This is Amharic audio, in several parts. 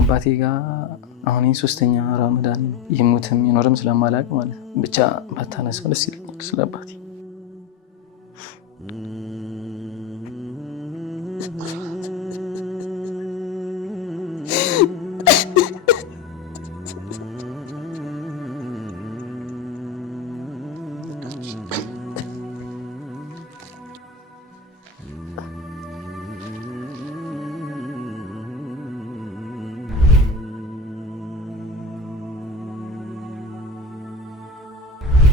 አባቴ ጋር አሁን ሶስተኛ ረመዳን ይሙትም ይኖርም ስለማላውቅ ማለት ብቻ ባታነሳው ደስ ይለኛል ስለ አባቴ።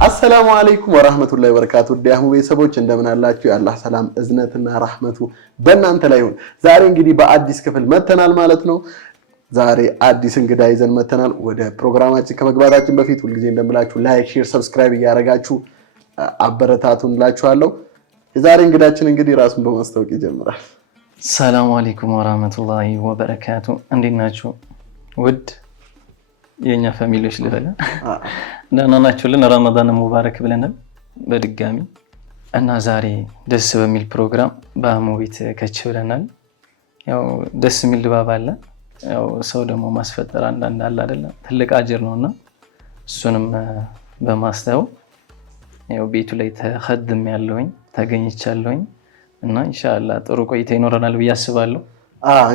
السلام عليكم ورحمة الله وبركاته ዲያሙ ቤተሰቦች እንደምን አላችሁ የአላህ ሰላም እዝነትና ረህመቱ በእናንተ ላይ ይሁን ዛሬ እንግዲህ በአዲስ ክፍል መተናል ማለት ነው ዛሬ አዲስ እንግዳ ይዘን መተናል ወደ ፕሮግራማችን ከመግባታችን በፊት ሁሉ ጊዜ እንደምላችሁ ላይክ ሼር ሰብስክራይብ ያደርጋችሁ አበረታቱን ላችኋለሁ የዛሬ እንግዳችን እንግዲህ ራሱን በማስተዋወቅ ይጀምራል ሰላም አለይኩም ወራህመቱላሂ ወበረካቱ እንዴት ናችሁ ውድ የኛ ፋሚሊዎች ልበላ ደህና ናችሁልን ረመዳን ሙባረክ ብለናል በድጋሚ እና ዛሬ ደስ በሚል ፕሮግራም በአህሙ ቤት ከች ብለናል ያው ደስ የሚል ድባብ አለ ያው ሰው ደግሞ ማስፈጠር አንዳንድ አለ አይደለ ትልቅ አጅር ነውና እሱንም በማስተው ያው ቤቱ ላይ ተخدም ያለውኝ ተገኝቻለሁኝ እና ኢንሻአላህ ጥሩ ቆይታ ይኖረናል ብዬ አስባለሁ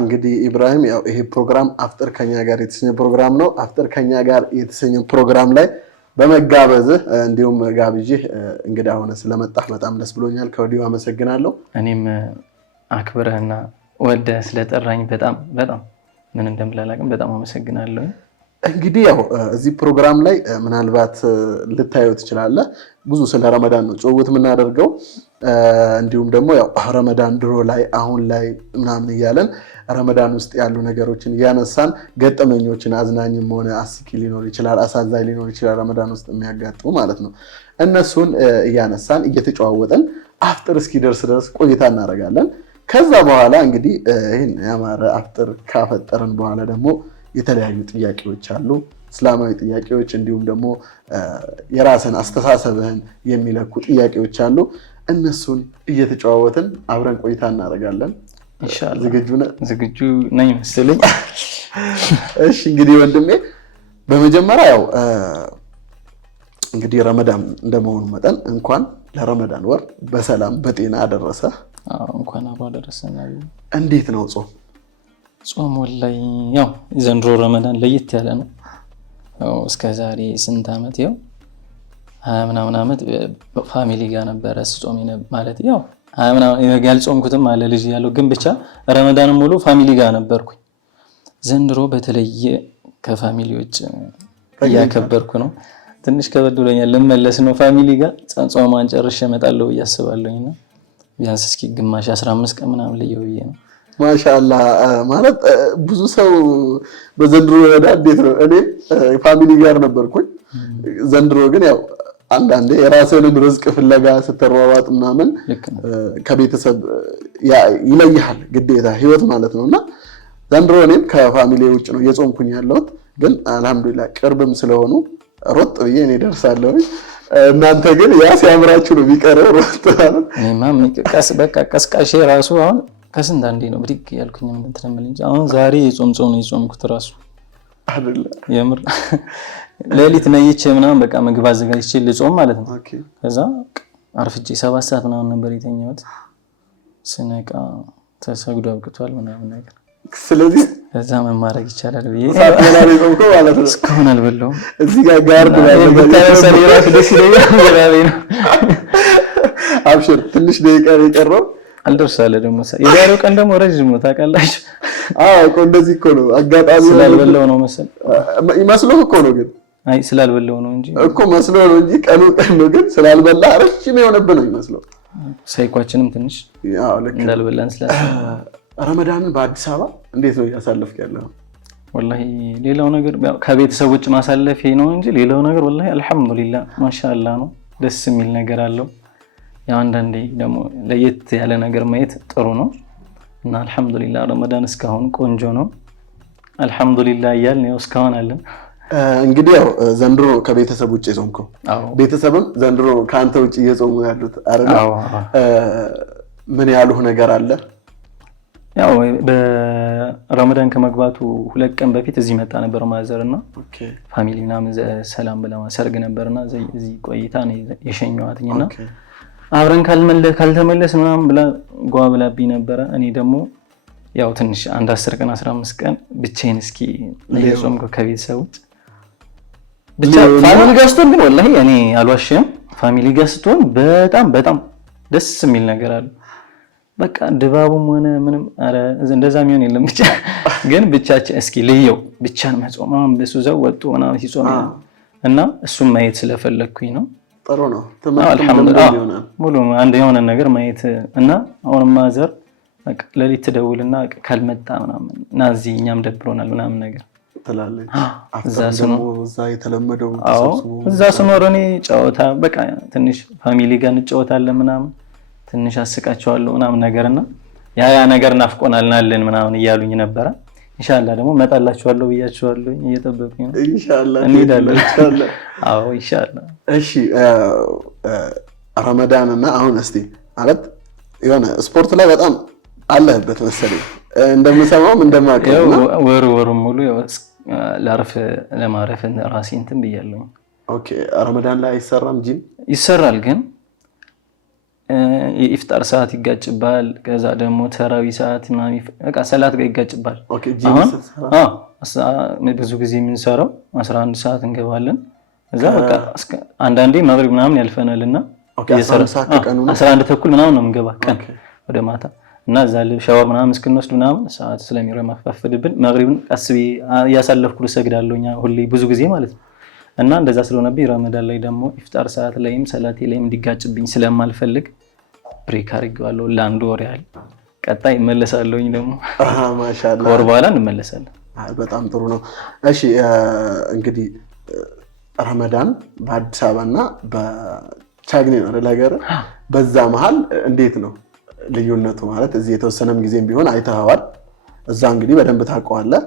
እንግዲህ ኢብራሂም ያው ይሄ ፕሮግራም አፍጥር ከኛ ጋር የተሰኘ ፕሮግራም ነው አፍጥር ከኛ ጋር የተሰኘ ፕሮግራም ላይ በመጋበዝ እንዲሁም ጋብጂ እንግዳ ሆነ ስለመጣህ በጣም ደስ ብሎኛል ከወዲሁ አመሰግናለሁ እኔም አክብረህና ወደ ስለጠራኝ በጣም ምን እንደምላላቅም በጣም አመሰግናለሁ እንግዲህ ያው እዚህ ፕሮግራም ላይ ምናልባት ልታዩት ትችላለህ ብዙ ስለ ረመዳን ነው ጾውት ምናደርገው እንዲሁም ደግሞ ያው ረመዳን ድሮ ላይ አሁን ላይ ምናምን ይያለን ረመዳን ውስጥ ያሉ ነገሮችን ያነሳን ገጠመኞችን አዝናኝም ሆነ አስቂ ሊኖር ይችላል አሳዛኝ ሊኖር ይችላል ረመዳን ውስጥ የሚያጋጥሙ ማለት ነው እነሱን ያነሳን እየተጨዋወተን አፍጥር እስኪደርስ ድረስ ቆይታ እናደርጋለን ከዛ በኋላ እንግዲህ ይሄን ያማረ አፍጥር ካፈጠርን በኋላ ደግሞ የተለያዩ ጥያቄዎች አሉ እስላማዊ ጥያቄዎች እንዲሁም ደግሞ የራስን አስተሳሰብህን የሚለኩ ጥያቄዎች አሉ እነሱን እየተጨዋወትን አብረን ቆይታ እናደርጋለን ኢንሻአላህ ዝግጁ ነኝ መሰለኝ እሺ እንግዲህ ወንድሜ በመጀመሪያ ያው እንግዲህ ረመዳን እንደመሆኑ መጠን እንኳን ለረመዳን ወር በሰላም በጤና አደረሰ እንኳን አብሮ አደረሰና እንዴት ነው ጾም ወላይ ያው ዘንድሮ ረመዳን ለየት ያለ ነው ያው እስከ ዛሬ ስንት አመት ያው ምናምን አመት ፋሚሊ ጋር ነበር ጾም ማለት ያው ምናምን ያልጾምኩትም አለ ልጅ ያለው ግን ብቻ ረመዳን ሙሉ ፋሚሊ ጋር ነበርኩኝ ዘንድሮ በተለየ ከፋሚሊዎች ያከበርኩ ነው ትንሽ ከበድሎኛል ለመለስ ነው ፋሚሊ ጋር ጾማን ጨርሼ እመጣለሁ ያስባለሁኝና ቢያንስ እስኪ ግማሽ 15 ቀን ምናምን ለየውዬ ነው ማሻአላህ ማለት ብዙ ሰው በዘንድሮ ወዳ እንዴት ነው እኔ ፋሚሊ ጋር ነበርኩኝ ዘንድሮ ግን ያው አንዳንዴ የራስህን ርዝቅ ፍለጋ ስትሯሯጥ ምናምን ከቤተሰብ ይለይሃል ግዴታ ህይወት ማለት ነውና ዘንድሮ እኔም ከፋሚሊ ውጭ ነው የጾምኩኝ ያለሁት ግን አልহামዱሊላህ ቅርብም ስለሆኑ ሮጥ ብዬ እኔ ደርሳለሁ እናንተ ግን ያ ሲያምራችሁ ነው ቢቀረው ሮጥ ማለት እኔማ በቃ ቀስቃሽ ራሱ አሁን ከስንት አንዴ ነው ብድግ ያልኩኝ እንትን እንጂ አሁን ዛሬ የጾም ነው የጾምኩት ራሱ አይደለ የምር ሌሊት ነይቼ ምናምን በቃ ምግብ አዘጋጅቼ ልጾም ማለት ነው ከዛ አርፍጄ 7 ሰዓት ምናምን ነበር የተኛሁት ስነቃ ተሰግዶ አብቅቷል ምናምን ነገር ስለዚህ ከዛ ምን ማድረግ ይቻላል ብዬ ሳትበላ ጾምኩ ማለት ነው እስካሁን አልበላሁም እዚህ ጋር ጋርድ ራሱ ደስ ይለኛል ነው አብሽር ትንሽ ደቂቃ የቀረው አልደርሳለ ደግሞ የዛሬው ቀን ደግሞ ረጅም ነው ታውቃላችሁ እኮ እንደዚህ እኮ ነው አጋጣሚ ስላልበላው ነው መሰል ይመስለው እኮ ነው ግን አይ ስላልበላው ነው እንጂ እኮ መስለው ነው እንጂ ቀኑ ነው ግን ስላልበላ ረጅም የሆነብህ ነው ይመስለው ሳይኳችንም ትንሽ እንዳልበላን ረመዳንን በአዲስ አበባ እንዴት ነው ያሳለፍክ ያለው ወላሂ ሌላው ነገር ከቤተሰቦች ማሳለፍ ነው እንጂ ሌላው ነገር ወላሂ አልহামዱሊላህ ማሻአላህ ነው ደስ የሚል ነገር አለው ያው አንዳንዴ ደግሞ ለየት ያለ ነገር ማየት ጥሩ ነው እና አልহামዱሊላህ ረመዳን እስካሁን ቆንጆ ነው አልহামዱሊላህ ያልን ነው እስካሁን አለን እንግዲህ ያው ዘንድሮ ከቤተሰብ ውጪ ጾምኩ ቤተሰብም ዘንድሮ ካንተ ውጪ እየጾሙ ያሉት አይደል ምን ያሉህ ነገር አለ ያው በረመዳን ከመግባቱ 2 ቀን በፊት እዚህ መጣ ነበር ማዘርና ፋሚሊ ምናምን ሰላም ብላ ሰርግ ነበርና እዚህ ቆይታ ነው የሸኘዋትኝና አብረን ካልተመለስ ምናምን ብላ ጓ ብላብኝ ነበረ። እኔ ደግሞ ያው ትንሽ አንድ 10 ቀን 15 ቀን ብቻዬን እስኪ ለጾምኩ ከቤተሰቦች ብቻ ፋሚሊ ጋር ስትሆን ግን ወላሂ እኔ አልዋሽም፣ ፋሚሊ ጋር ስትሆን በጣም ደስ የሚል ነገር አለ። በቃ ድባቡም ሆነ ምንም አረ እንደዛ የሚሆን የለም። ብቻ ግን ብቻችን እስኪ ልየው ብቻን መጾም በሱ ዘው ወጡ ምናምን ሲጾም እና እሱም ማየት ስለፈለኩኝ ነው። ጥሩ ነው። አልሐምዱሊላህ ሙሉ አንድ የሆነ ነገር ማየት እና አሁን ማዘር በቃ ለሊት ትደውልና ካልመጣ ምናምን እና እዚህ እኛም ደብሮናል ምናምን ነገር ትላለች። እዛ የተለመደው እዛ ስኖር እኔ ጨዋታ በቃ ትንሽ ፋሚሊ ጋር እንጫወታለን ምናምን ትንሽ አስቃቸዋለሁ ምናምን ነገርና ያ ነገር ናፍቆናልናልን ምናምን እያሉኝ ነበረ። ኢንሻአላህ ደግሞ መጣላችኋለሁ ብያችኋለሁ። እየጠበቁኝ ነው። ኢንሻአላህ እንሄዳለን። አዎ ኢንሻአላህ። እሺ ረመዳን እና አሁን እስቲ ማለት የሆነ ስፖርት ላይ በጣም አለህበት መሰለኝ እንደምሰማውም እንደማውቀው ወሩ ሙሉ ለማረፍ ራሴ እንትን ብያለሁ። ኦኬ ረመዳን ላይ አይሰራም ጂም? ይሰራል ግን የኢፍጣር ሰዓት ይጋጭባል። ከዛ ደግሞ ተራዊ ሰዓት ምናምን በቃ ሰላት ጋር ይጋጭባል። ኦኬ ጂም ብዙ ጊዜ የምንሰራው 11 ሰዓት እንገባለን። እዛ በቃ አንዳንዴ መግሪብ ምናምን ያልፈናልና 11 ተኩል ምናምን ነው የምንገባ ቀን ወደ ማታ እና እዛ ሻወር ምናምን እስክንወስድ ምናምን ሰዓት ስለሚረማፋፍድብን መግሪብን ቀስቤ ያሳለፍኩ ሰግዳለሁኛ ሁሌ ብዙ ጊዜ ማለት ነው። እና እንደዛ ስለሆነብኝ ረመዳን ላይ ደግሞ ኢፍጣር ሰዓት ላይም ሰላቴ ላይም እንዲጋጭብኝ ስለማልፈልግ ብሬክ አድርጌዋለሁ ለአንድ ወር ያህል። ቀጣይ እመለሳለሁኝ ደግሞ ማሻአላህ ከወር በኋላ እንመለሳለን። በጣም ጥሩ ነው። እሺ እንግዲህ ረመዳን በአዲስ አበባና በቻግኒ ነው ለሀገር በዛ መሀል እንዴት ነው ልዩነቱ? ማለት እዚህ የተወሰነም ጊዜም ቢሆን አይተኸዋል፣ እዛ እንግዲህ በደንብ ታውቀዋለህ።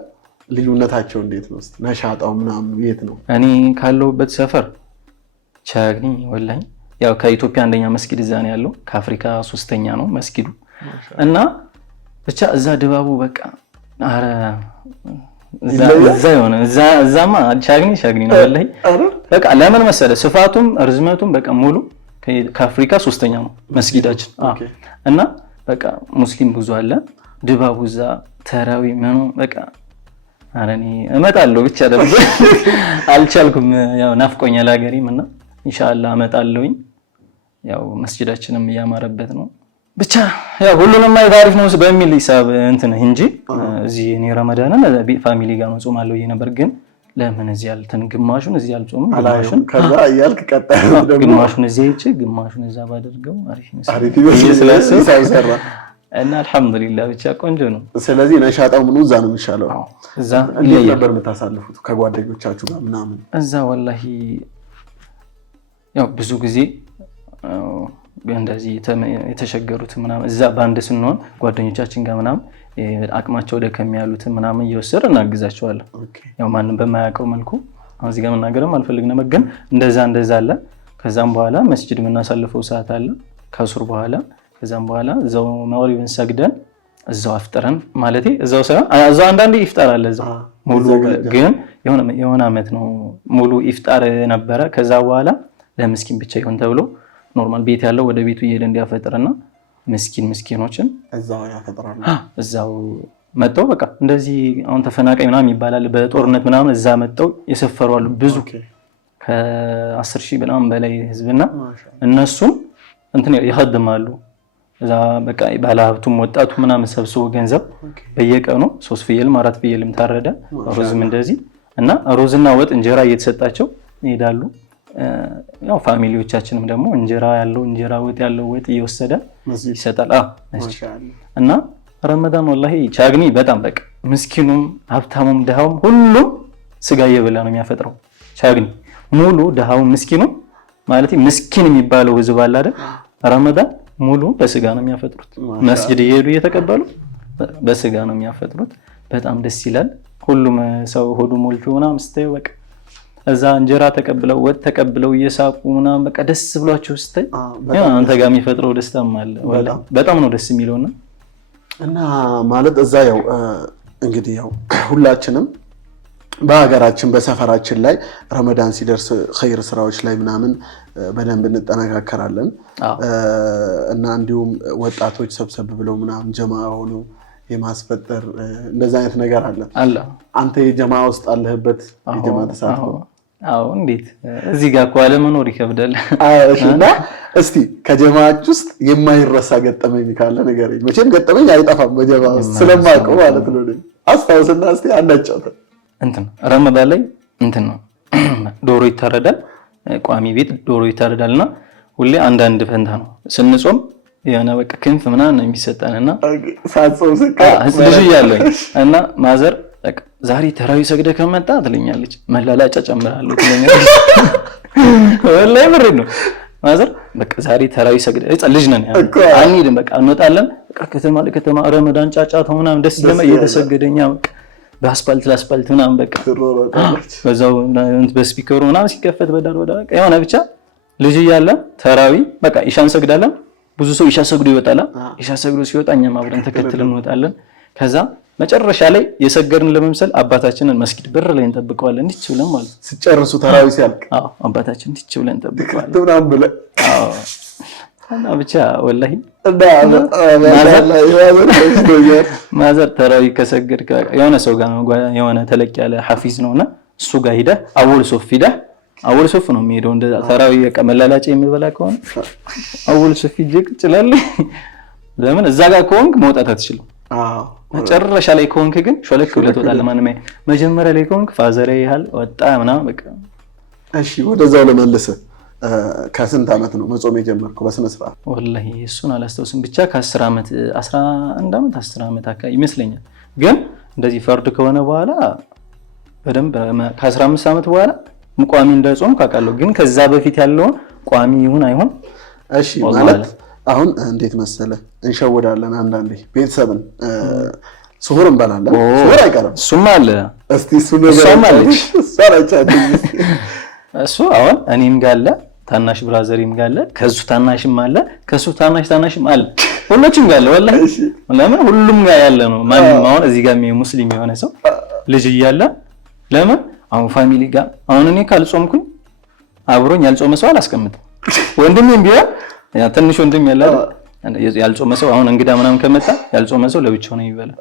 ልዩነታቸው እንዴት ነው? ነሻጣው ምናምን የት ነው? እኔ ካለሁበት ሰፈር ቻግኒ ወላሂ ያው ከኢትዮጵያ አንደኛ መስጊድ እዛ ነው ያለው፣ ከአፍሪካ 3ኛ ነው መስጊዱ እና ብቻ እዛ ድባቡ በቃ አረ እዛ የሆነ እዛማ ቻግኒ ነው ወላሂ በቃ ለምን መሰለ ስፋቱም ርዝመቱም በቃ ሙሉ ከአፍሪካ 3ኛ ነው መስጊዳችን እና በቃ ሙስሊም ብዙ አለ። ድባቡ እዛ ተራዊ ምኑ በቃ አረኒ እመጣለሁ ብቻ ደግሞ አልቻልኩም። ያው ናፍቆኛል ሀገሬም እና ኢንሻአላህ እመጣለሁኝ። ያው መስጊዳችንም እያማረበት ነው። ብቻ ያው ሁሉንም ማየት አሪፍ ነው በሚል ሂሳብ እንትን እንጂ እዚህ እኔ ረመዳንን ፋሚሊ ጋር ነው ጾማለሁ ነበር። ግን ለምን እዚህ ያልተን ግማሹን እዚህ ያልጾም ግማሹን ከዛ እያልክ ቀጣይ ደግሞ ግማሹን እዚህ እቺ ግማሹን እዛ ባደርገው አሪፍ ነው። ስለዚህ እና አልሐምዱሊላህ ብቻ ቆንጆ ነው። ስለዚህ ነሻጣው ምኑ እዛ ነው የሚሻለው? እዛ እንዴት ነበር የምታሳልፉት ከጓደኞቻችሁ ጋር ምናምን? እዛ ወላሂ ያው ብዙ ጊዜ እንደዚህ የተሸገሩት ምናምን እዛ ባንድ ስንሆን ጓደኞቻችን ጋር ምናምን አቅማቸው ደከም ያሉት ምናምን እየወሰድን እናግዛቸዋለን። ያው ማንም በማያውቀው መልኩ አሁን እዚህ ጋር መናገርም አልፈልግ ነበር፣ ግን እንደዛ አለ። ከዛም በኋላ መስጂድ የምናሳልፈው ሰዓት አለ ከሱር በኋላ። ከዛም በኋላ እዛው መግሪብን ሰግደን እዛው አፍጥረን ማለቴ እዛው ሳይሆን እዛው አንዳንዴ ኢፍጣር አለ እዛው ሙሉ ግን የሆነ አመት ነው ሙሉ ኢፍጣር ነበረ። ከዛ በኋላ ለምስኪን ብቻ ይሆን ተብሎ ኖርማል ቤት ያለው ወደ ቤቱ እየሄደ እንዲያፈጥርና ምስኪኖችን እዛው ያፈጥራሉ። እዛው መጣው በቃ እንደዚህ አሁን ተፈናቃይ ምናምን ይባላል በጦርነት ምናምን እዛ መጣው የሰፈሩ አሉ ብዙ ከ10,000 ምናምን በላይ ህዝብና እነሱም እንትን ይኸድማሉ እዛ በቃ ባለሀብቱም ወጣቱ ምናምን ሰብስቦ ገንዘብ በየቀኑ 3 ፍየልም 4 ፍየልም ታረደ ሩዝም እንደዚህ እና ሩዝና ወጥ እንጀራ እየተሰጣቸው ይሄዳሉ። ያው ፋሚሊዎቻችንም ደግሞ እንጀራ ያለው እንጀራ ወጥ ያለው ወጥ እየወሰደ ይሰጣል። እና ረመዳን ወላሂ ቻግኒ በጣም በቃ ምስኪኑም ሀብታሙም ደሃውም ሁሉም ስጋ እየበላ ነው የሚያፈጥረው። ቻግኒ ሙሉ ደሃውም ምስኪኑም ማለት ምስኪን የሚባለው ህዝብ አለ አይደል? ረመዳን ሙሉ በስጋ ነው የሚያፈጥሩት። መስጊድ እየሄዱ እየተቀበሉ በስጋ ነው የሚያፈጥሩት። በጣም ደስ ይላል። ሁሉም ሰው ሆዱ ሞልቶ ምናምን ስታየው በቃ እዛ እንጀራ ተቀብለው ወጥ ተቀብለው እየሳቁ ምናምን በቃ ደስ ብሏቸው ስታይ አንተ ጋር የሚፈጥረው ደስታም አለ። በጣም ነው ደስ የሚለውና እና ማለት እዛ ያው እንግዲህ ያው ሁላችንም በሀገራችን በሰፈራችን ላይ ረመዳን ሲደርስ ኸይር ስራዎች ላይ ምናምን በደንብ እንጠነካከራለን እና እንዲሁም ወጣቶች ሰብሰብ ብለው ምናምን ጀማ ሆኖ የማስፈጠር እንደዛ አይነት ነገር አለ። አንተ የጀማ ውስጥ አለህበት? የጀማ ተሳትፎ? አዎ። እንዴት እዚህ ጋር እኮ አለመኖር ይከብዳል። እና እስቲ ከጀማዎች ውስጥ የማይረሳ ገጠመኝ ካለ ንገረኝ። መቼም ገጠመኝ አይጠፋም በጀማ ውስጥ ስለማውቀው ማለት ነው። አስታውስና እስቲ አናጫውተን። ረመዳን ላይ ነው ዶሮ ይታረዳል፣ ቋሚ ቤት ዶሮ ይታረዳልና ሁሌ አንዳንድ ፈንታ ነው ስንጾም የሆነ በቃ ክንፍ ምናምን ነው የሚሰጠንና ሳጾም ልጅ እያለኝ እና ማዘር በቃ ዛሬ ተራዊ ሰግደህ ከመጣ ትለኛለች፣ መላላጫ ጨምራለሁ ትለኛለች። ወላሂ ብር ነው ማዘር በቃ ዛሬ ተራዊ ሰግደህ ልጅ ነን አንሄድም በቃ እንወጣለን በቃ ከተማ ለከተማ ረመዳን ጫጫታው ምናምን ደስ ይለማ እየተሰገደኛ በቃ በአስፓልት ለአስፓልት ምናምን በቃ በዛው በስፒከሩ ምናምን ሲከፈት በዳር በቃ የሆነ ብቻ ልጅ እያለን ተራዊ በቃ ኢሻን ሰግዳለን። ብዙ ሰው ኢሻ ሰግዶ ይወጣል። ኢሻ ሰግዶ ሲወጣ እኛም አብረን ተከትለን እንወጣለን። ከዛ መጨረሻ የሰገድን ለመምሰል አባታችንን መስጊድ በር ላይ እንጠብቀዋለን። እንዲች ብለን ማለት ሲጨርሱ ተራዊ ሲያልቅ አባታችን እንዲች ብለን እንጠብቀዋለን። እና ብቻ ወላሂ ማዘር ተራዊ ከሰገድ የሆነ ሰው ጋር የሆነ ተለቅ ያለ ሐፊዝ ነውና እሱ ጋር ሄደህ አወል ሶፍ ነው የሚሄደው። እንደዛ ተራዊ መላላጫ የሚበላ ከሆነ አወል ሶፍ ይጭላል። ለምን እዛ ጋር ከሆንክ መውጣት አትችልም። መጨረሻ ላይ ከሆንክ ግን ሾለክ ብለህ ትወጣለህ። ማንም መጀመሪያ ላይ ከሆንክ ፋዘሬ ያህል ወጣ ምናምን በቃ። እሺ ወደዛው ለመልሰህ ከስንት ዓመት ነው መጾም የጀመርከው በስነ ስርዓት? ወላሂ እሱን አላስታውስም። ብቻ ከ10 ዓመት 11 ዓመት 10 ዓመት አካባቢ ይመስለኛል። ግን እንደዚህ ፈርድ ከሆነ በኋላ በደንብ ከ15 ዓመት በኋላ ቋሚ እንደጾም ካውቃለሁ። ግን ከዛ በፊት ያለውን ቋሚ ይሁን አይሁን እሺ ማለት አሁን እንዴት መሰለ እንሸወዳለን አንዳንዴ ቤተሰብን ስሁር እንበላለን። ስሁር አይቀርም እሱማ አለ። እስቲ እሱ ነገር እሱ አሁን እኔም ጋለ ታናሽ ብራዘሪም ጋለ ከሱ ታናሽም አለ ከሱ ታናሽም አለ ሁሉም ጋለ ወላሂ ለምን ሁሉም ጋር ያለ ነው። ማንም አሁን እዚህ ጋር ሙስሊም የሆነ ሰው ልጅ እያለ ለምን አሁን ፋሚሊ ጋር አሁን እኔ ካልጾምኩኝ አብሮኝ ያልጾመ ሰው አላስቀምጥም። ወንድሜም ቢሆን ያ ትንሽ ወንድም ያለ ያልጾመ ሰው አሁን እንግዳ ምናምን ከመጣ ያልጾመ ሰው ለብቻው ነው የሚበላ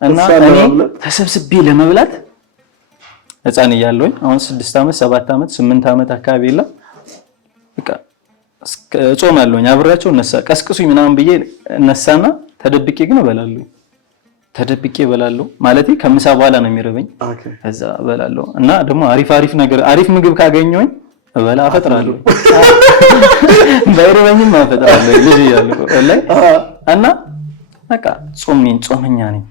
እና እኔ ተሰብስቤ ለመብላት ህፃን እያለሁኝ አሁን 6 ዓመት 7 ዓመት 8 ዓመት አካባቢ የለም በቃ ጾማለሁኝ አብራቸው እነሳ ቀስቅሱኝ ምናምን ብዬ እነሳና ተደብቄ ግን እበላለሁ። ተደብቄ እበላለሁ ማለት ከምሳ በኋላ ነው የሚረበኝ። ከዛ እበላለሁ እና ደግሞ አሪፍ ነገር አሪፍ ምግብ ካገኘሁኝ እበላ አፈጥራለሁ። ባይረበኝም አፈጥራለሁ ልጅ እያለሁ ወላሂ እና በቃ ጾመኛ ነኝ።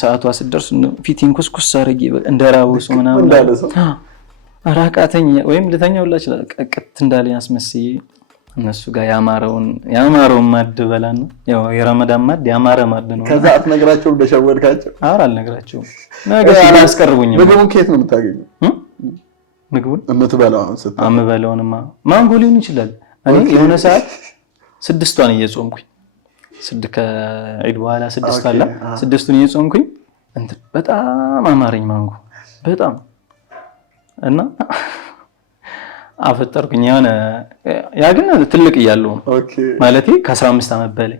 ሰዓቷ ስትደርስ ፊቴን ኩስኩስ አድርጌ እንደራበው ሰው ምናምን አራቃተኝ ወይም ልተኛውላ ይችላል ቀቅት እንዳለኝ አስመስዬ እነሱ ጋር ያማረውን ማድ በላና ያው የረመዳን ማድ ያማረ ማድ ነው። ከዛ አትነግራቸው እንደሸወድካቸው? አረ አልነግራቸውም። ነገር አላስቀርቡኝም። ምግቡን ከየት ነው የምታገኘው? ምግቡን የምትበላውንማ ማንጎ ሊሆን ይችላል። እኔ የሆነ ሰዓት 6ቷን እየጾምኩኝ ከዒድ በኋላ 6 አለ 6ቱን እየጾምኩኝ እንትን በጣም አማረኝ ማንጎ በጣም እና አፈጠርኩኝ። የሆነ ያ ግን ትልቅ እያለሁ ማለቴ ከ15 ዓመት በላይ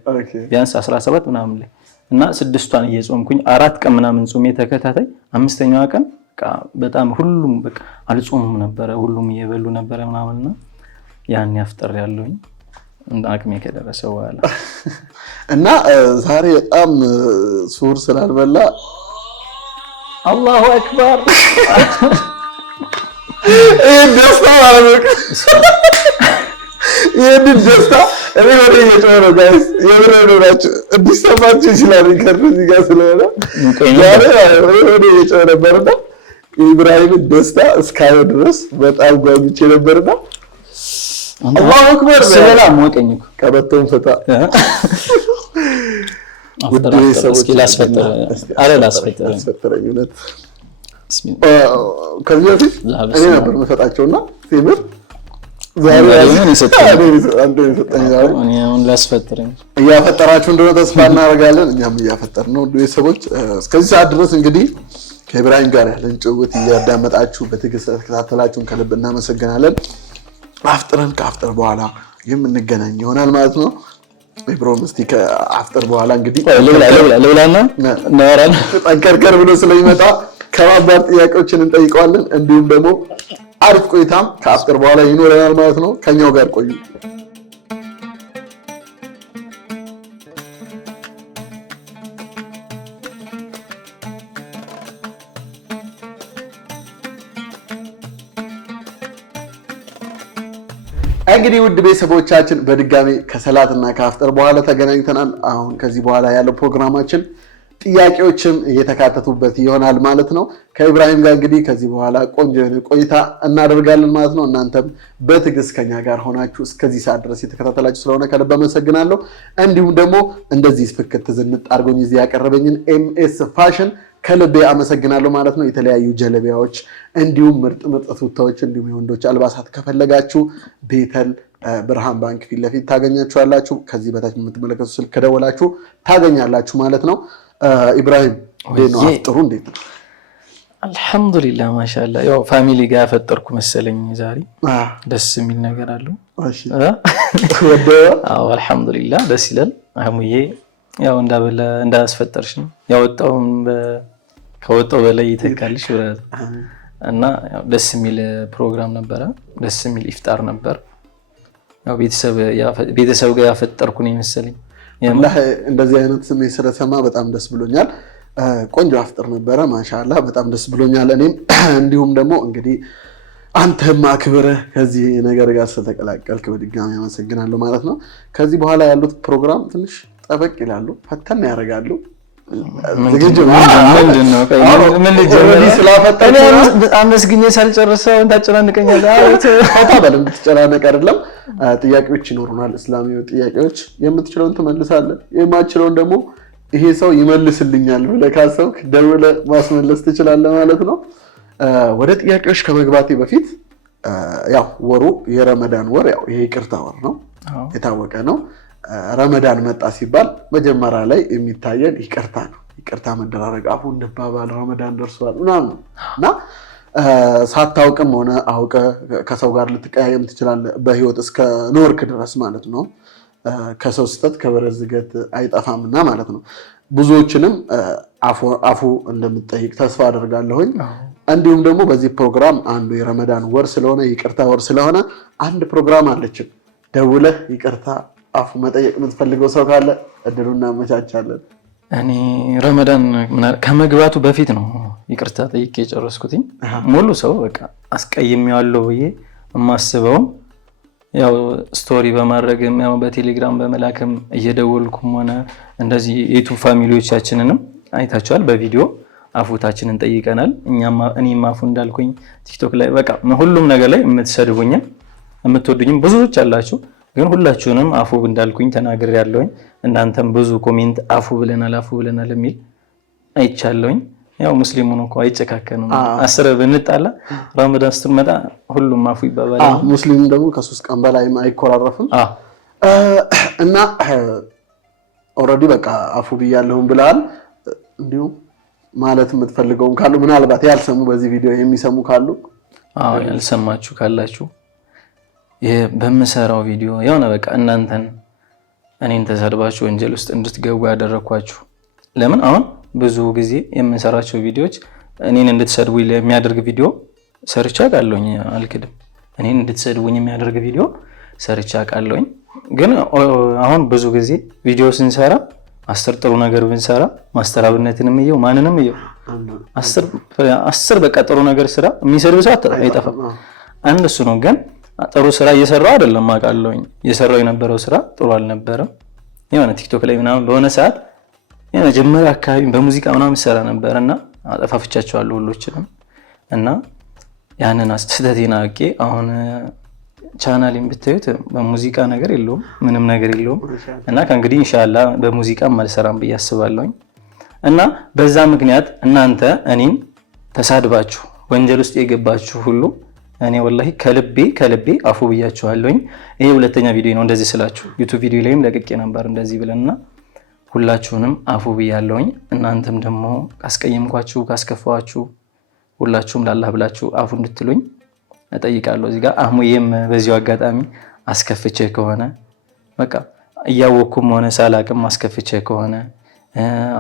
ቢያንስ 17 ምናምን ላይ እና 6ቷን እየጾምኩኝ 4 ቀን ምናምን ጾሜ ተከታታይ 5ኛዋ ቀን በጣም ሁሉም በቃ አልጾሙም ነበር። ሁሉም እየበሉ ነበር ምናምንና ያን ያፍጠር ያለውኝ እንደ አቅሜ ከደረሰ በኋላ እና ዛሬ በጣም ሱር ስላልበላ አላሁ አክበር ደስታ ማለት ይሄን ደስታ እኔ ወደ የጮህ ነው ጋይስ የብሬ ነው ናቸው እንዲሰማችሁ ይችላል። ከዚህ ጋር ስለሆነ ዛሬ ወደ የጮህ ነበርና ኢብራሂም ደስታ እስካሁን ድረስ በጣም ጓጉቼ ነበርና አላሁ አክበር ሰላም ወቀኝ ቀበቶን ፈታ አፍጠራ እስኪ ላስፈጥር አስፈጥረኝ እውነት ከዚህ በፊት እኔ ነበር የምፈጣቸውና ቴምር እያፈጠራችሁ እንደሆነ ተስፋ እናደርጋለን። እኛም እያፈጠርን ነው። ቤተሰቦች እስከዚህ ሰዓት ድረስ እንግዲህ ከኢብራሂም ጋር ያለን ጭውውት እያዳመጣችሁ በትዕግስት ተከታተላችሁን ከልብ እናመሰግናለን። አፍጥረን ከአፍጥር በኋላ የምንገናኝ ይሆናል ማለት ነው። ኢብሮም እስቲ ከአፍጥር በኋላ እንግዲህ ልብላና እናወራለን። ጠንከርከር ብሎ ስለሚመጣ ከባባድ ጥያቄዎችን እንጠይቀዋለን። እንዲሁም ደግሞ አሪፍ ቆይታም ከአፍጥር በኋላ ይኖረናል ማለት ነው። ከኛው ጋር ቆዩ። እንግዲህ ውድ ቤተሰቦቻችን በድጋሚ ከሰላትና ከአፍጥር በኋላ ተገናኝተናል። አሁን ከዚህ በኋላ ያለው ፕሮግራማችን ጥያቄዎችም እየተካተቱበት ይሆናል ማለት ነው። ከኢብራሂም ጋር እንግዲህ ከዚህ በኋላ ቆንጆ ቆይታ እናደርጋለን ማለት ነው። እናንተም በትዕግስት ከኛ ጋር ሆናችሁ እስከዚህ ሰዓት ድረስ የተከታተላችሁ ስለሆነ ከልብ አመሰግናለሁ። እንዲሁም ደግሞ እንደዚህ ፍክት ዝንጥ አድርጎኝ እዚህ ያቀረበኝን ኤምኤስ ፋሽን ከልቤ አመሰግናለሁ ማለት ነው። የተለያዩ ጀለቢያዎች እንዲሁም ምርጥ ቱታዎች እንዲሁም የወንዶች አልባሳት ከፈለጋችሁ ቤተል ብርሃን ባንክ ፊት ለፊት ታገኛችኋላችሁ። ከዚህ በታች የምትመለከቱ ስልክ ከደወላችሁ ታገኛላችሁ ማለት ነው። ኢብራሂም ነው አፍጥሩ እንዴት ነው? አልሐምዱሊላህ ማሻአላህ። ያው ፋሚሊ ጋር ያፈጠርኩ መሰለኝ ዛሬ። ደስ የሚል ነገር አለው። እሺ አዎ አልሐምዱሊላህ ደስ ይላል። አህሙዬ ያው እንዳስፈጠርሽ ነው ያወጣውን ከወጣው በላይ ይተካልሽ እና ያው ደስ የሚል ፕሮግራም ነበረ። ደስ የሚል ኢፍጣር ነበር። ያው ቤተሰብ ጋር ያፈጠርኩ ነው መሰለኝ። እንደዚህ አይነት ስሜት ስለሰማ በጣም ደስ ብሎኛል። ቆንጆ አፍጥር ነበረ ማሻአላህ በጣም ደስ ብሎኛል። እኔም እንዲሁም ደግሞ እንግዲህ አንተም አክብረህ ከዚህ ነገር ጋር ስለተቀላቀልክ በድጋሚ አመሰግናለሁ ማለት ነው። ከዚህ በኋላ ያሉት ፕሮግራም ትንሽ ጠበቅ ይላሉ፣ ፈተና ያደርጋሉ። አመስግኜ ሳልጨርሰው ታጨናንቀኛለህ። እንድትጨናነቅ አይደለም። ጥያቄዎች ይኖሩናል፣ እስላማዊ ጥያቄዎች። የምትችለውን ትመልሳለህ፣ የማትችለውን ደግሞ ይሄ ሰው ይመልስልኛል ብለህ ካሰብክ ደውለህ ማስመለስ ትችላለህ ማለት ነው። ወደ ጥያቄዎች ከመግባቴ በፊት ያው ወሩ የረመዳን ወር ያው ይሄ ይቅርታ ወር ነው፣ የታወቀ ነው። ረመዳን መጣ ሲባል መጀመሪያ ላይ የሚታየን ይቅርታ ነው። ይቅርታ መደራረግ፣ አፉ እንባባል፣ ረመዳን ደርሷል ምናምን እና ሳታውቅም ሆነ አውቀ ከሰው ጋር ልትቀያየም ትችላለህ በህይወት እስከ ኖርክ ድረስ ማለት ነው። ከሰው ስህተት ከበረት ዝገት አይጠፋምና ማለት ነው። ብዙዎችንም አፉ እንደምትጠይቅ ተስፋ አደርጋለሁኝ። እንዲሁም ደግሞ በዚህ ፕሮግራም አንዱ የረመዳን ወር ስለሆነ ይቅርታ ወር ስለሆነ አንድ ፕሮግራም አለችን። ደውለህ ይቅርታ አፉ መጠየቅ የምትፈልገው ሰው ካለ እድሉን እናመቻቻለን። እኔ ረመዳን ከመግባቱ በፊት ነው ይቅርታ ጠይቄ የጨረስኩትኝ። ሙሉ ሰው በቃ አስቀይሜዋለሁ ብዬ የማስበውም ያው ስቶሪ በማድረግም ያው በቴሌግራም በመላክም እየደወልኩም ሆነ እንደዚህ የዩቲዩብ ፋሚሊዎቻችንንም አይታችኋል። በቪዲዮ አፉታችንን ጠይቀናል። እኔም አፉ እንዳልኩኝ ቲክቶክ ላይ በቃ ሁሉም ነገር ላይ የምትሰድቡኝም የምትወዱኝም ብዙዎች አላችሁ። ግን ሁላችሁንም አፉ እንዳልኩኝ ተናግሬያለሁኝ። እናንተም ብዙ ኮሜንት አፉ ብለናል የሚል አይቻለሁኝ። ያው ሙስሊሙን እንኳን አይጨካከንም። 10 ብንጣላ ረመዳን ስትመጣ ሁሉም አፉ ይባባላል። ሙስሊሙ ደግሞ ከ3 ቀን በላይ አይኮራረፍም እና ኦልሬዲ በቃ አፉ ብያለሁም ብለሃል። እንዲሁም ማለት የምትፈልገውም ካሉ ምናልባት ያልሰሙ በዚህ ቪዲዮ የሚሰሙ ካሉ ያልሰማችሁ ካላችሁ በምሰራው ቪዲዮ የሆነ በቃ እናንተን እኔን ተሰድባችሁ ወንጀል ውስጥ እንድትገቡ ያደረኳችሁ። ለምን አሁን ብዙ ጊዜ የምንሰራቸው ቪዲዮዎች እኔን እንድትሰድቡ የሚያደርግ ቪዲዮ ሰርቻ ቃለሁኝ፣ አልክድም። እኔን እንድትሰድቡኝ የሚያደርግ ቪዲዮ ሰርቻ ቃለሁኝ። ግን አሁን ብዙ ጊዜ ቪዲዮ ስንሰራ 10 ጥሩ ነገር ብንሰራ ማስተራብነትንም እየው ማንንም እየው 10 በቃ ጥሩ ነገር ስራ የሚሰድብ ሰው አይጠፋም። አንድ እሱ ነው። ግን ጥሩ ስራ እየሰራው አይደለም አውቃለሁኝ። እየሰራው የነበረው ስራ ጥሩ አልነበረም። የሆነ ቲክቶክ ላይ ምናምን በሆነ ሰዓት የመጀመሪያ አካባቢ በሙዚቃ ምናምን ሰራ ነበርና አጠፋፍቻቸዋለሁ ሁሎችንም እና ያንን ስህተቴን አውቄ አሁን ቻናሌን ብታዩት በሙዚቃ ነገር የለውም፣ ምንም ነገር የለውም። እና ከእንግዲህ ኢንሻአላህ በሙዚቃም አልሰራም ብዬ አስባለሁኝ። እና በዛ ምክንያት እናንተ እኔን ተሳድባችሁ ወንጀል ውስጥ የገባችሁ ሁሉ እኔ ወላሂ ከልቤ አፉ ብያችኋለሁኝ። ይሄ ሁለተኛ ቪዲዮ ነው እንደዚህ ስላችሁ። ዩቲዩብ ቪዲዮ ላይም ለቅቄ ነበር እንደዚህ ብለንና ሁላችሁንም አፉ ብያለሁኝ። እናንተም ደግሞ ካስቀየምኳችሁ ካስከፋዋችሁ ሁላችሁም ለአላህ ብላችሁ አፉ እንድትሉኝ እጠይቃለሁ። እዚህ ጋር አህሙዬም በዚሁ አጋጣሚ አስከፍቼ ከሆነ በቃ እያወቅኩም ሆነ ሳላቅም አስከፍቼ ከሆነ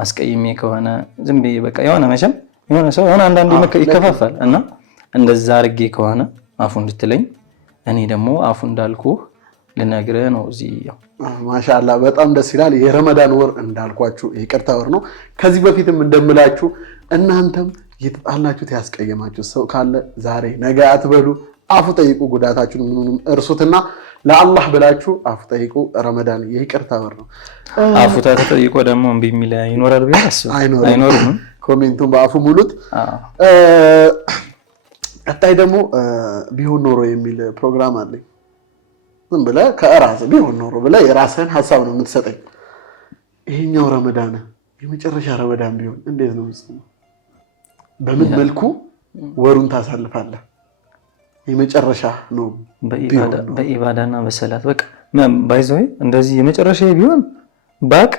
አስቀይሜ ከሆነ ዝም ብዬ በቃ መቼም የሆነ ሰው አንዳንዴ ይከፋፋል እና እንደዛ አድርጌ ከሆነ አፉ እንድትለኝ እኔ ደግሞ አፉ እንዳልኩ ልነግርህ ነው። እዚህ ማሻአላህ በጣም ደስ ይላል። የረመዳን ወር እንዳልኳችሁ ይቅርታ ወር ነው። ከዚህ በፊትም እንደምላችሁ እናንተም የተጣላችሁት ያስቀየማችሁ ሰው ካለ ዛሬ ነገ አትበሉ፣ አፉ ጠይቁ። ጉዳታችሁን ምንም እርሱትና ለአላህ ብላችሁ አፉ ጠይቁ። ረመዳን የይቅርታ ወር ነው። አፉ ተጠይቆ ደግሞ እምቢ የሚል ይኖራል ብዬ አይኖርም። ኮሜንቱን በአፉ ሙሉት። ቀጣይ ደግሞ ቢሆን ኖሮ የሚል ፕሮግራም አለኝ። ዝም ብለህ ከእራስህ ቢሆን ኖሮ ብለህ የራስህን ሀሳብ ነው የምትሰጠኝ። ይሄኛው ረመዳን የመጨረሻ ረመዳን ቢሆን እንዴት ነው የምትሰማው? በምን መልኩ ወሩን ታሳልፋለህ? የመጨረሻ ነው በኢባዳና በሰላት በቃ ባይዘይ እንደዚህ የመጨረሻ ቢሆን ባቅ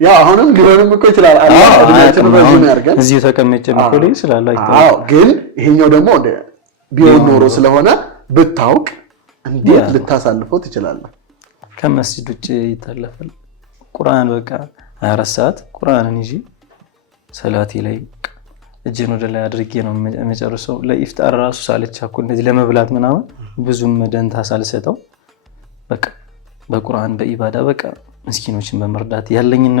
ያው አሁንም ሊሆንም እኮ ይችላል። አላህ እድሜያችንን ረጅም ያርገን። እዚህ ተቀመጨ ምኮሌ ይችላል አይተው። አዎ ግን ይሄኛው ደግሞ ቢሆን ኖሮ ስለሆነ ብታውቅ እንዴት ልታሳልፈው ትችላለህ? ከመስጂድ ውጭ ይታለፋል። ቁርአን በቃ 24 ሰዓት ቁርአንን ይዤ ሰላቴ ላይ እጄን ወደ ላይ አድርጌ ነው የምጨርሰው። ለኢፍጣር ራሱ ሳልቻኩ እንደዚህ ለመብላት ምናምን ብዙም ደንታ ሳልሰጠው በቃ በቁርአን በኢባዳ በቃ ምስኪኖችን በመርዳት ያለኝን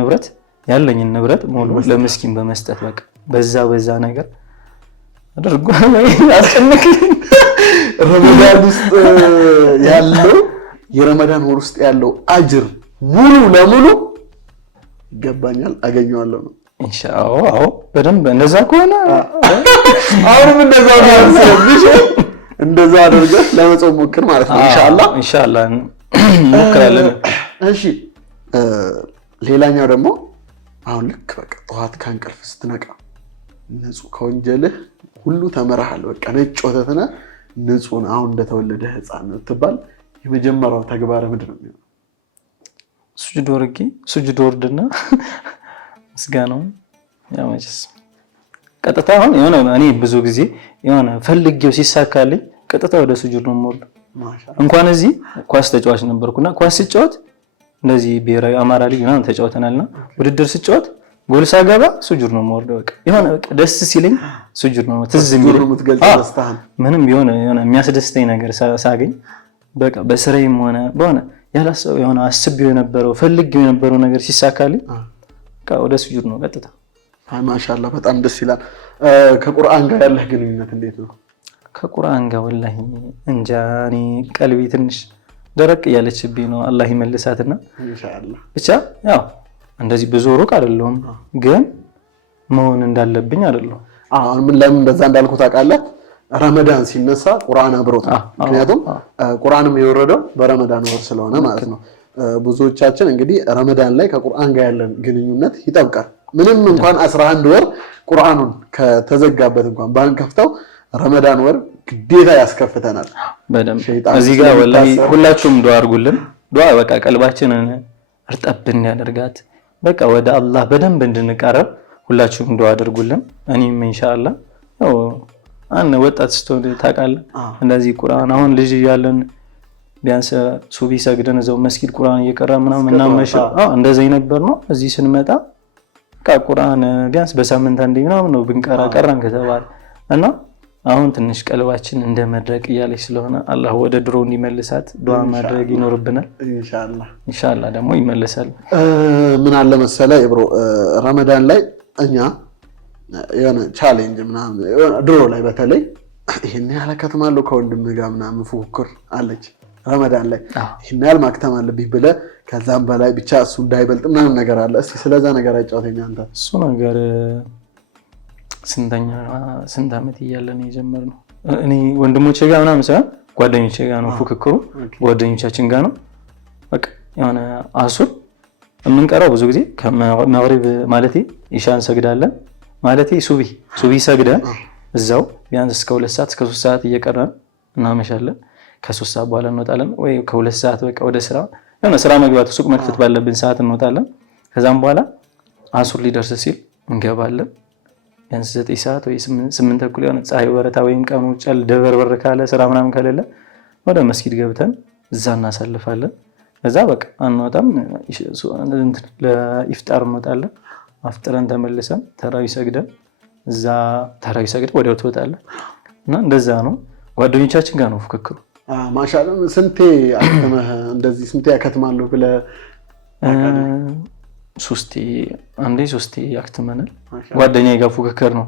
ንብረት ሙሉ ለምስኪን በመስጠት በቃ በዛ ነገር አድርጎ አስጨንቅ። ረመዳን ውስጥ ያለው የረመዳን ወር ውስጥ ያለው አጅር ሙሉ ለሙሉ ይገባኛል አገኘዋለሁ ነው ኢንሻአላህ። በደንብ እንደዛ ከሆነ አሁንም እንደዛ አድርገህ ለመጾም ሞክር ማለት ነው። ኢንሻአላህ ሞክራለን። እሺ ሌላኛው ደግሞ አሁን ልክ በቃ ጠዋት ከእንቅልፍ ስትነቃ ንጹህ ከወንጀልህ ሁሉ ተመረሃል። በቃ ነጭ ወተትና ንጹህ አሁን እንደተወለደ ህፃን ትባል የመጀመሪያው ተግባር ምንድን ነው የሚሆነው? ሱጁድ ወርድና ምስጋናው ያመችስ ቀጥታ አሁን እኔ ብዙ ጊዜ ፈልጌው ሲሳካልኝ ቀጥታ ወደ ሱጁድ ነው የምወርደው። እንኳን እዚህ ኳስ ተጫዋች ነበርኩና ኳስ ስጫወት እንደዚህ ብሔራዊ አማራ ሊግ ምናምን ተጫውተናልና ውድድር ስጫወት ጎል ሳገባ ሱጁድ ነው የምወርደው። በቃ ደስ ሲለኝ ሱጁድ ነው ትዝ የሚለኝ። ምንም ቢሆን የሚያስደስተኝ ነገር ሳገኝ በቃ በስራዬም ሆነ በሆነ ያላሰው አስቤው የነበረው ፈልጌው የነበረው ነገር ሲሳካልኝ በቃ ወደ ሱጁድ ነው ቀጥታ። ማሻአላህ በጣም ደስ ይላል። ከቁርአን ጋር ያለህ ግንኙነት እንዴት ነው? ከቁርአን ጋር ወላሂ እንጃ እኔ ቀልቤ ትንሽ ደረቅ እያለችብኝ ነው። አላህ ይመልሳትና ኢንሻአላህ ብቻ ያው እንደዚህ ብዙ ሩቅ አይደለም ግን መሆን እንዳለብኝ አይደለም። አሁን ለምን እንደዛ እንዳልኩ ታውቃለህ? ረመዳን ሲነሳ ቁርአን አብሮት ነው። ምክንያቱም ቁርአንም የወረደው በረመዳን ወር ስለሆነ ማለት ነው። ብዙዎቻችን እንግዲህ ረመዳን ላይ ከቁርአን ጋር ያለን ግንኙነት ይጠብቃል። ምንም እንኳን 11 ወር ቁርአኑን ከተዘጋበት እንኳን ባንከፍተው ረመዳን ወር ግዴታ ያስከፍተናል። በደንብ እዚህ ጋር ወላሂ ሁላችሁም ዱአ አድርጉልን። ዱአ በቃ ቀልባችንን እርጠብን ያደርጋት በቃ ወደ አላህ በደንብ እንድንቀርብ ሁላችሁም ዱአ አድርጉልን። እኔም ኢንሻአላህ ወጣት ስትሆን ታውቃለህ እንደዚህ ቁርአን አሁን ልጅ ያለን ቢያንስ ሱቢ ሰግደን እዛው መስጊድ ቁርአን እየቀራ ምናምን እናመሽ እንደዚህ ነበር ነው። እዚህ ስንመጣ ቁርአን ቢያንስ በሳምንት አንዴ ምናምን ነው ብንቀራ ቀራን ከተባለ እና አሁን ትንሽ ቀልባችን እንደመድረቅ እያለች ስለሆነ አላህ ወደ ድሮ እንዲመልሳት ዱአ ማድረግ ይኖርብናል። ኢንሻአላህ ደግሞ ይመለሳል። ምን አለ መሰለ ኢብሮ ረመዳን ላይ እኛ የሆነ ቻሌንጅ ምናምን ድሮ ላይ በተለይ ይሄን ያህል ከተማለው ከወንድም ጋር ምናምን ፉክክር አለች። ረመዳን ላይ ይሄን ያህል ማክተም አለብኝ ብለህ ከዛም በላይ ብቻ እሱ እንዳይበልጥ ምናምን ነገር አለ። እስቲ ስለዛ ነገር አጫውተኝ አንተ። እሱ ነገር ስንት ዓመት እያለን የጀመርነው እኔ ወንድሞቼ ጋር ምናምን ሳይሆን ጓደኞቼ ጋር ነው ፉክክሩ። ጓደኞቻችን ጋር ነው በቃ የሆነ አሱር የምንቀራው ብዙ ጊዜ ከመግሪብ ማለቴ ኢሻን ሰግዳለን ማለቴ ሱቢ ሰግደን እዛው ቢያንስ እስከ 2 ሰዓት እስከ 3 ሰዓት እየቀረን እናመሻለን። ከ3 ሰዓት በኋላ እንወጣለን ወይ ከ2 ሰዓት በቃ ወደ ስራ የሆነ ስራ መግባት ሱቅ መክፈት ባለብን ሰዓት እንወጣለን። ከዛም በኋላ አሱር ሊደርስ ሲል እንገባለን። ቢያንስ 9 ሰዓት ወይ 8 ተኩል የሆነ ፀሐይ በረታ ወይም ቀኑ ጨል ደበርበር ካለ ስራ ምናምን ከሌለ ወደ መስጊድ ገብተን እዛ እናሳልፋለን። ከዛ በቃ አንወጣም፣ ለኢፍጣር እንወጣለን። አፍጥረን ተመልሰን ተራዊ ሰግደን እዛ ተራዊ ሰግደን ወዲያው ትወጣለን እና እንደዛ ነው። ጓደኞቻችን ጋር ነው ፉክክሩ። ማሻአላህ ስንቴ አከተመህ እንደዚህ ስንቴ ያከትማለሁ ብለህ? ሶስቴ ያክትመናል። ጓደኛዬ ጋር ፉክክር ነው።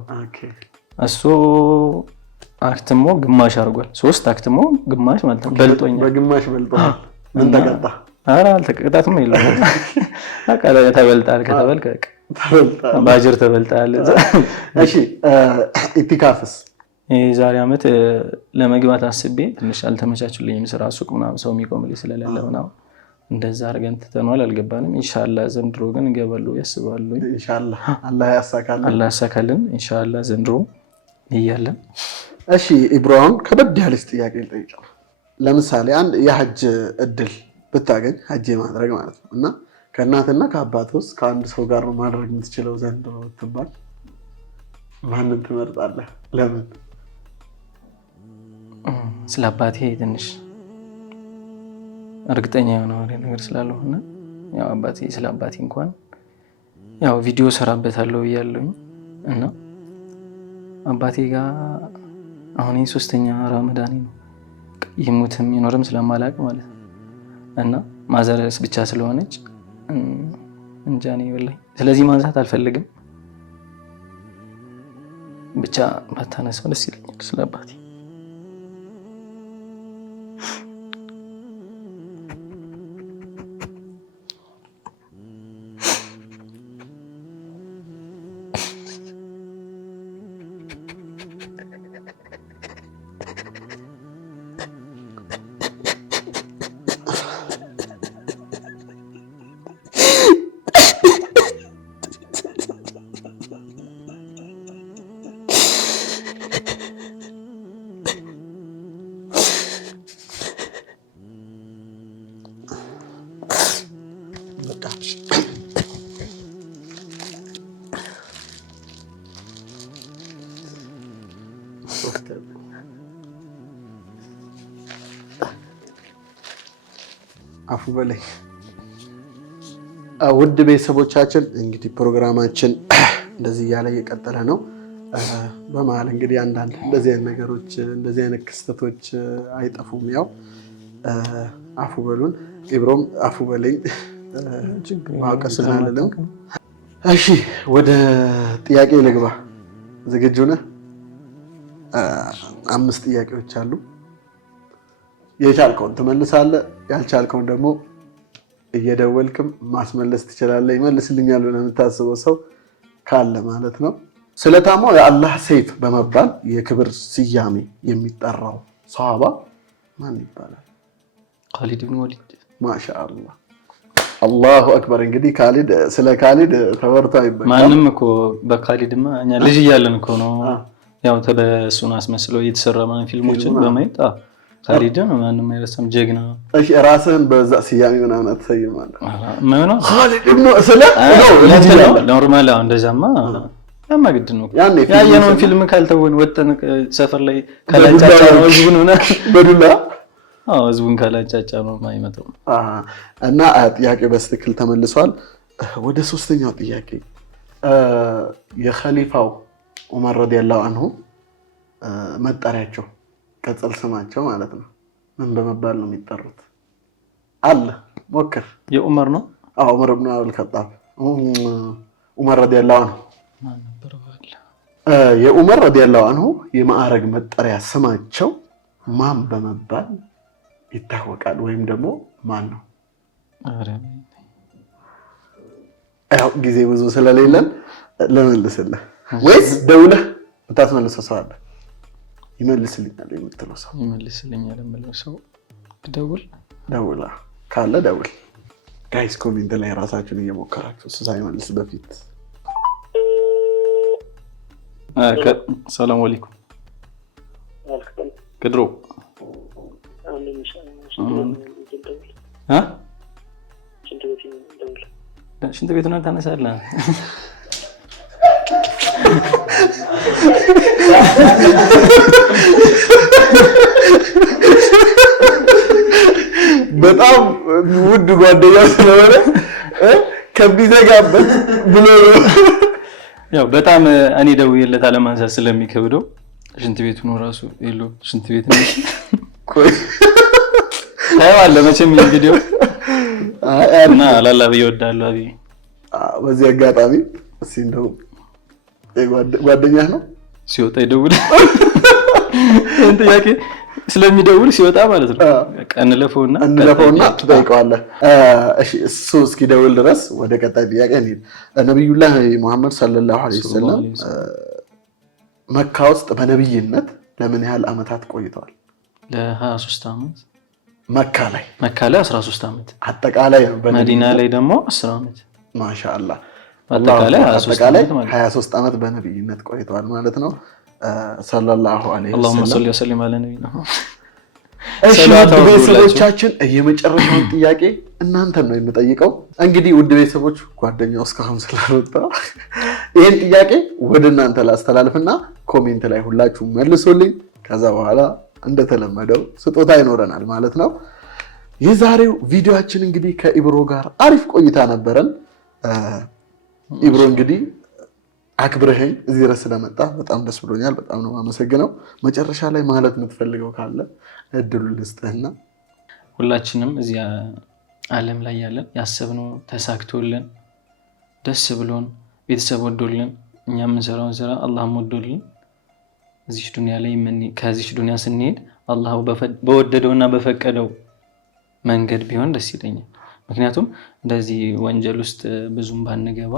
እሱ አክትሞ ግማሽ አድርጓል። 3 አክትሞ ግማሽ ማለት ነው በልጦኛል። በግማሽ በልጦኛል። ምን ተቀጣ? ኧረ አልተቀጣትም የለውም። በቃ ተበልጣል። ከተበልክ ባጅር ተበልጣል። እሺ ኢቲካፍስ የዛሬ ዓመት ለመግባት አስቤ ትንሽ አልተመቻችልኝም። ስራ ሱቅ ምናምን ሰው የሚቆምልኝ ስለሌለ ምናምን እንደዛ አድርገን ትተነዋል። አልገባንም። ኢንሻአላህ ዘንድሮ ግን እገባለሁ ያስባለሁ። ኢንሻአላህ አላህ ያሳካልን። ኢንሻአላህ ዘንድሮ ይያለን። እሺ ኢብራሂም ከበድ ያለች ጥያቄ ልጠይቅህ። ለምሳሌ አንድ የሐጅ እድል ብታገኝ ሐጅ ማድረግ ማለት ነው እና ከእናትና ከአባት ውስጥ ከአንድ ሰው ጋር ነው ማድረግ የምትችለው ዘንድሮ ብትባል ማንን ትመርጣለህ? ለምን? ስለ አባቴ ትንሽ እርግጠኛ የሆነ ነገር ስላልሆነ ያው አባቴ ስለ አባቴ እንኳን ያው ቪዲዮ ሰራበታለሁ ብያለሁኝ እና አባቴ ጋር አሁን 3ኛ ረመዳኔ ነው። ይሙትም ይኖርም ስለማላውቅ ማለት ነው እና ማዘረስ ብቻ ስለሆነች እንጃ ነው ወላሂ። ስለዚህ ማንሳት አልፈልግም። ብቻ ባታነሳው ደስ ይለኛል ስለ አባቴ። አፉ በላይ ውድ ቤተሰቦቻችን እንግዲህ ፕሮግራማችን እንደዚህ እያለ እየቀጠለ ነው። በመሀል እንግዲህ አንዳንድ እንደዚህ አይነት ነገሮች እንደዚህ አይነት ክስተቶች አይጠፉም። ያው አፉ በሉን። ኢብሮም አፉ በለኝ ማውቀስናልለም። እሺ ወደ ጥያቄ ልግባ። ዝግጁ ነህ? 5 ጥያቄዎች አሉ። የቻልከውን ትመልሳለህ፣ ያልቻልከውን ደግሞ እየደወልክም ማስመለስ ትችላለህ። ይመልስልኛል ብለህ የምታስበው ሰው ካለ ማለት ነው። ስለታማው የአላህ ሰይፍ በመባል የክብር ስያሜ የሚጠራው ሰሃባ ማን ይባላል? ካሊድ ኢብኑ ወሊድ። ማሻአላህ አላሁ አክበር። እንግዲህ ካሊድ ስለ ካሊድ ተወርቶ አይበቃም። ማንም እኮ በካሊድማ እኛ ልጅ እያለን እኮ ነው ያው ተበሱን አስመስለው እየተሰራ ማን ፊልሞችን በማየት ካሊድን ማንም አይረሳም። ጀግና። እሺ ራስህን በዛ ስያሜ ምናምን አትሰይማለህ? ማን ነው? ካሊድ ኢብኑ ስለ ኖርማል አሁን እንደዛማ ያማግድ ነው። ያየነውን ፊልም ካልተወን ወጠን ሰፈር ላይ ካላጫጫ ነው ህዝቡን ሆነ በዱላ ህዝቡን ካላጫጫ ነው የማይመጣው። እና ጥያቄው በትክክል ተመልሷል። ወደ 3ኛው ጥያቄ የኸሊፋው ዑመር ረዲየላሁ ዐንሁ መጠሪያቸው ቅጽል ስማቸው ማለት ነው ምን በመባል ነው የሚጠሩት? አለ ሞክር። የዑመር ነው? አዎ ዑመር ኢብኑ አብዱል ኸጣብ ዑመር ረዲየላሁ ዐንሁ የዑመር ረዲየላሁ ዐንሁ የማዕረግ መጠሪያ ስማቸው ማን በመባል ይታወቃል? ወይም ደግሞ ማን ነው? ያው ጊዜ ብዙ ስለሌለን ልመልስልህ ወይስ ደውለህ ብታስመልሰው ሰው አለ? ይመልስልኛል የምትለው ሰው? ይመልስልኛል የምለው ሰው ደውላ ካለ ደውል። ጋይስ ኮሜንት ላይ ራሳችሁን እየሞከራችሁ እሱ ሳይመልስ በፊት ሰላም አለይኩም ከድሮ ሽንት ቤት ነው ታነሳለህ? በጣም ውድ ጓደኛ ስለሆነ ከቢዘጋበት ብሎ ያው በጣም እኔ ደውዬለት አለማንሳት ስለሚከብደው ሽንት ቤቱ ነው ራሱ የለው ሽንት ቤት ነው። ቆይ ታየዋለህ መቼም ቪዲዮ እና አላላ በይወዳለሁ አቢ በዚህ አጋጣሚ እስኪ እንደው ጓደኛህ ነው ሲወጣ ይደውል እንት ያቄ ስለሚደውል ሲወጣ ማለት ነው። እንለፈውና ትጠይቀዋለህ። እሺ እሱ እስኪደውል ድረስ ወደ ቀጣይ ጥያቄ እንሂድ። ነብዩላህ መሐመድ ሰለላሁ ዐለይሂ ወሰለም መካ ውስጥ በነብይነት ለምን ያህል አመታት ቆይተዋል? ለ23 አመት። መካ ላይ 13 አመት አጠቃላይ መዲና ላይ ደግሞ 10 አመት። ማሻአላህ አጠቃላይ 23 አመት በነብይነት ቆይተዋል ማለት ነው። ሰለላሁ ዐለይሂ ወሰለም اللهم صل وسلم على نبينا። እሺ ውድ ቤተሰቦቻችን የመጨረሻውን ጥያቄ እናንተን ነው የምጠይቀው። እንግዲህ ውድ ቤተሰቦች ጓደኛው እስካሁን ስላልወጣ ይሄን ጥያቄ ወደ እናንተ ላስተላልፍና ኮሜንት ላይ ሁላችሁ መልሱልኝ። ከዛ በኋላ እንደተለመደው ስጦታ ይኖረናል ማለት ነው። የዛሬው ቪዲዮአችን እንግዲህ ከኢብሮ ጋር አሪፍ ቆይታ ነበረን። ኢብሮ እንግዲህ አክብረኸኝ እዚህ ድረስ ስለመጣ በጣም ደስ ብሎኛል። በጣም ነው የማመሰግነው። መጨረሻ ላይ ማለት የምትፈልገው ካለ እድሉን ልስጥህና። ሁላችንም እዚህ ዓለም ላይ ያለን ያሰብነው ተሳክቶልን ደስ ብሎን ቤተሰብ ወዶልን እኛ የምንሰራውን ስራ አላህም ወዶልን እዚህ ዱንያ ላይ ከዚህ ዱንያ ስንሄድ አላህ በወደደውና በፈቀደው መንገድ ቢሆን ደስ ይለኛል። ምክንያቱም እንደዚህ ወንጀል ውስጥ ብዙም ባንገባ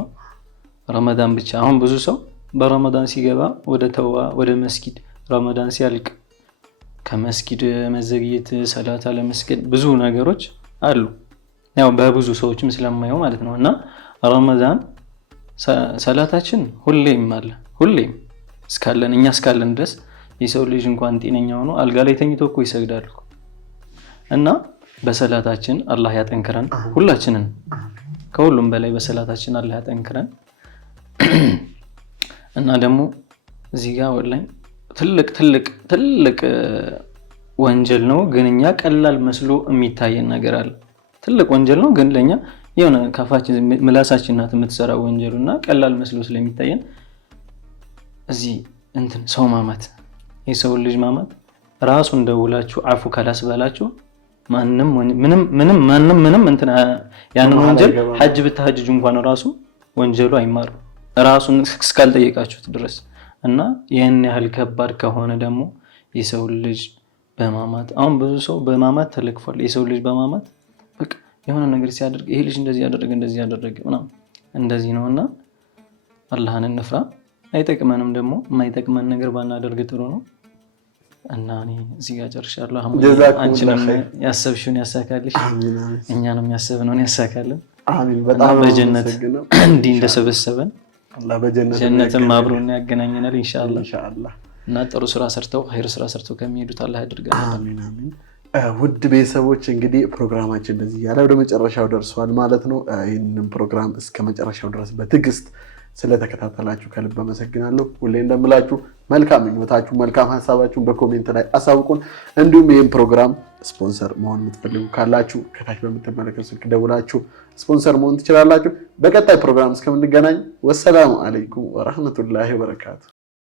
ረመዳን ብቻ አሁን ብዙ ሰው በረመዳን ሲገባ ወደ ተውባ ወደ መስጊድ ረመዳን ሲያልቅ ከመስጊድ መዘግየት ሰላት አለመስገድ ብዙ ነገሮች አሉ። ያው በብዙ ሰዎችም ስለማየው ማለት ነው። እና ረመዳን ሰላታችን ሁሌም አለ ሁሌም እኛ እስካለን ድረስ የሰው ልጅ እንኳን ጤነኛ ሆኖ አልጋ ላይ ተኝቶ እኮ ይሰግዳል። እና በሰላታችን አላህ ያጠንክረን ሁላችንን ከሁሉም በላይ በሰላታችን አላህ ያጠንክረን። እና ደግሞ እዚህ ጋር ወላሂ ትልቅ ወንጀል ነው ግን እኛ ቀላል መስሎ የሚታየን ነገር አለ። ትልቅ ወንጀል ነው ግን ለኛ የሆነ ካፋችን ምላሳችን ናት የምትሰራው ወንጀሉና ቀላል መስሎ ስለሚታየን እዚህ ሰው ማማት የሰው ልጅ ማማት ራሱን ደውላችሁ አፉ ካላስባላችሁ ማንም ያንን ወንጀል ሐጅ ብትሐጅጁ እንኳን ራሱ ወንጀሉ አይማርም ራሱን እስካልጠየቃችሁት ድረስ። እና ያን ያህል ከባድ ከሆነ ደግሞ የሰው ልጅ በማማት አሁን ብዙ ሰው በማማት ተለክፏል። የሰው ልጅ በማማት በቃ የሆነ ነገር ሲያደርግ ይሄ ልጅ እንደዚህ ያደረገ ምናምን እንደዚህ ነውና አላህን እንፍራ። አይጠቅመንም ደግሞ የማይጠቅመን ነገር ባናደርግ ጥሩ ነው። እና እኔ እዚህ ጋር ጨርሻለሁ። አንቺንም ያሰብሽውን ያሳካልሽ፣ እኛንም ያሰብነውን ያሳካልን። አሚን። በጣም በጀነት እንዲህ እንደሰበሰበን አላህ ጀነትም አብሮን ያገናኘናል ኢንሻአላህ። እና ጥሩ ስራ ሰርተው ኸይር ስራ ሰርተው ከሚሄዱት አላህ ያድርገን። አሚን አሚን። ውድ ቤተሰቦች እንግዲህ ፕሮግራማችን እንደዚህ ያለ ወደ መጨረሻው ደርሷል ማለት ነው። ይህንን ፕሮግራም እስከ መጨረሻው ድረስ በትዕግስት ስለተከታተላችሁ ከልብ አመሰግናለሁ። ሁሌ እንደምላችሁ መልካም ምኞታችሁ መልካም ሐሳባችሁን በኮሜንት ላይ አሳውቁን። እንዲሁም ይህን ፕሮግራም ስፖንሰር መሆን የምትፈልጉ ካላችሁ ከታች በምትመለከቱ ስልክ ደውላችሁ ስፖንሰር መሆን ትችላላችሁ። በቀጣይ ፕሮግራም እስከምንገናኝ ወሰላሙ አለይኩም ወራህመቱላሂ ወበረካቱ።